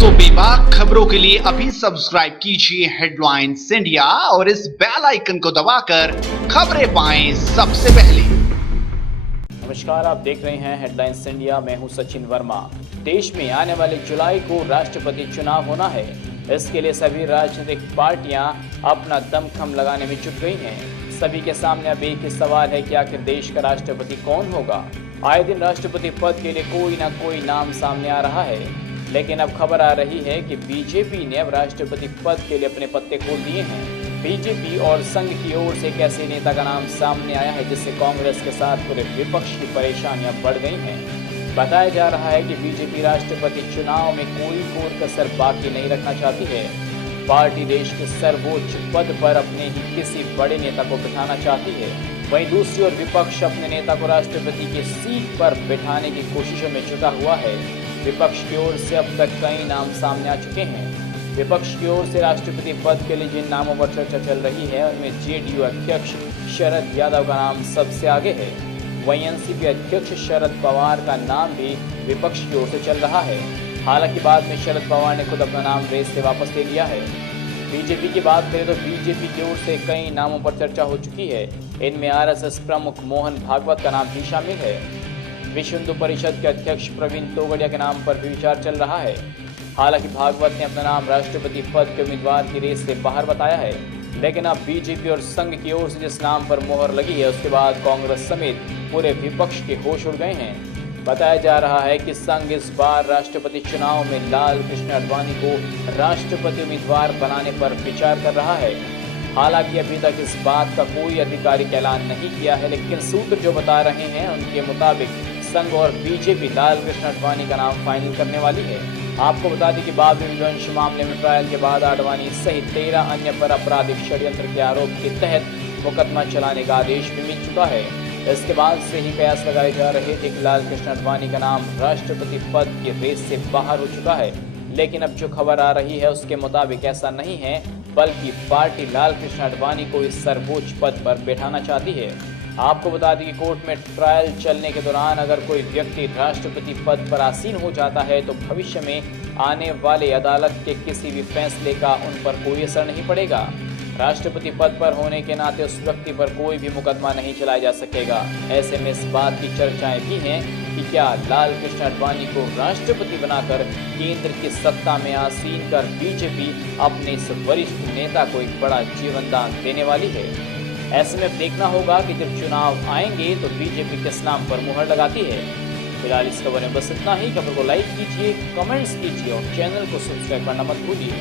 दोस्तों, बेबाक खबरों के लिए अभी सब्सक्राइब कीजिए हेडलाइंस इंडिया और इस बेल आइकन को दबाकर खबरें पाएं सबसे पहले। नमस्कार, आप देख रहे हैं हेडलाइंस इंडिया। मैं हूं सचिन वर्मा। देश में आने वाले जुलाई को राष्ट्रपति चुनाव होना है। इसके लिए सभी राजनीतिक पार्टियां अपना दमखम लगाने में जुट गई हैं। सभी के सामने अब एक ही सवाल है कि आखिर देश का राष्ट्रपति कौन होगा। आए दिन राष्ट्रपति पद के लिए कोई ना कोई नाम सामने आ रहा है, लेकिन अब खबर आ रही है कि बीजेपी ने अब राष्ट्रपति पद के लिए अपने पत्ते खोल दिए हैं। बीजेपी और संघ की ओर से एक ऐसे नेता का नाम सामने आया है जिससे कांग्रेस के साथ पूरे विपक्ष की परेशानियां बढ़ गई हैं। बताया जा रहा है कि बीजेपी राष्ट्रपति चुनाव में कोई कोर कसर बाकी नहीं रखना चाहती है। पार्टी देश के सर्वोच्च पद पर अपने ही किसी बड़े नेता को बिठाना चाहती है। वहीं दूसरी ओर विपक्ष अपने नेता को राष्ट्रपति की सीट पर बिठाने की कोशिशों में जुटा हुआ है। विपक्ष की ओर से अब तक कई नाम सामने आ चुके हैं। विपक्ष की ओर से राष्ट्रपति पद के लिए जिन नामों पर चर्चा चल रही है उनमें जेडीयू अध्यक्ष शरद यादव का नाम सबसे आगे है। वहीं एनसीपी अध्यक्ष शरद पवार का नाम भी विपक्ष की ओर से चल रहा है। हालांकि बाद में शरद पवार ने खुद अपना नाम रेस से वापस ले लिया है। बीजेपी की बात करें तो बीजेपी की ओर से कई नामों पर चर्चा हो चुकी है। इनमें आरएसएस प्रमुख मोहन भागवत का नाम भी शामिल है। विश्व हिंदू परिषद के अध्यक्ष प्रवीण तोगड़िया के नाम पर भी विचार चल रहा है। हालांकि भागवत ने अपना नाम राष्ट्रपति पद के उम्मीदवार की रेस से बाहर बताया है, लेकिन अब बीजेपी और संघ की ओर से जिस नाम पर मोहर लगी है उसके बाद कांग्रेस समेत पूरे विपक्ष के होश उड़ गए हैं। बताया जा रहा है कि संघ इस बार राष्ट्रपति चुनाव में लाल कृष्ण आडवाणी को राष्ट्रपति उम्मीदवार बनाने पर विचार कर रहा है। हालांकि अभी तक इस बात का कोई आधिकारिक ऐलान नहीं किया है, लेकिन सूत्र जो बता रहे हैं उनके मुताबिक संघ और बीजेपी लाल कृष्ण आडवाणी का नाम फाइनल करने वाली है। आपको बता दें कि बाबरी विध्वंस मामले में ट्रायल के बाद आडवाणी सहित 13 अन्य पर आपराधिक षड्यंत्र के आरोप के तहत मुकदमा चलाने का आदेश भी मिल चुका है। इसके बाद से ही कयास लगाए जा रहे थे कि लाल कृष्ण आडवाणी का नाम राष्ट्रपति पद की रेस से बाहर हो चुका है, लेकिन अब जो खबर आ रही है उसके मुताबिक ऐसा नहीं है, बल्कि पार्टी लाल कृष्ण आडवाणी को इस सर्वोच्च पद पर बैठाना चाहती है। आपको बता दें कि कोर्ट में ट्रायल चलने के दौरान अगर कोई व्यक्ति राष्ट्रपति पद पर आसीन हो जाता है तो भविष्य में आने वाले अदालत के किसी भी फैसले का उन पर कोई असर नहीं पड़ेगा। राष्ट्रपति पद पर होने के नाते उस व्यक्ति पर कोई भी मुकदमा नहीं चलाया जा सकेगा। ऐसे में इस बात की चर्चाएं भी हैं कि क्या लाल कृष्ण आडवाणी को राष्ट्रपति बनाकर केंद्र की सत्ता में आसीन कर बीजेपी अपने इस वरिष्ठ नेता को एक बड़ा जीवन दान देने वाली है। ऐसे में देखना होगा कि जब चुनाव आएंगे तो बीजेपी किस नाम पर मुहर लगाती है। फिलहाल इस खबर में बस इतना ही। खबर को लाइक कीजिए, कमेंट्स कीजिए और चैनल को सब्सक्राइब करना मत भूलिए।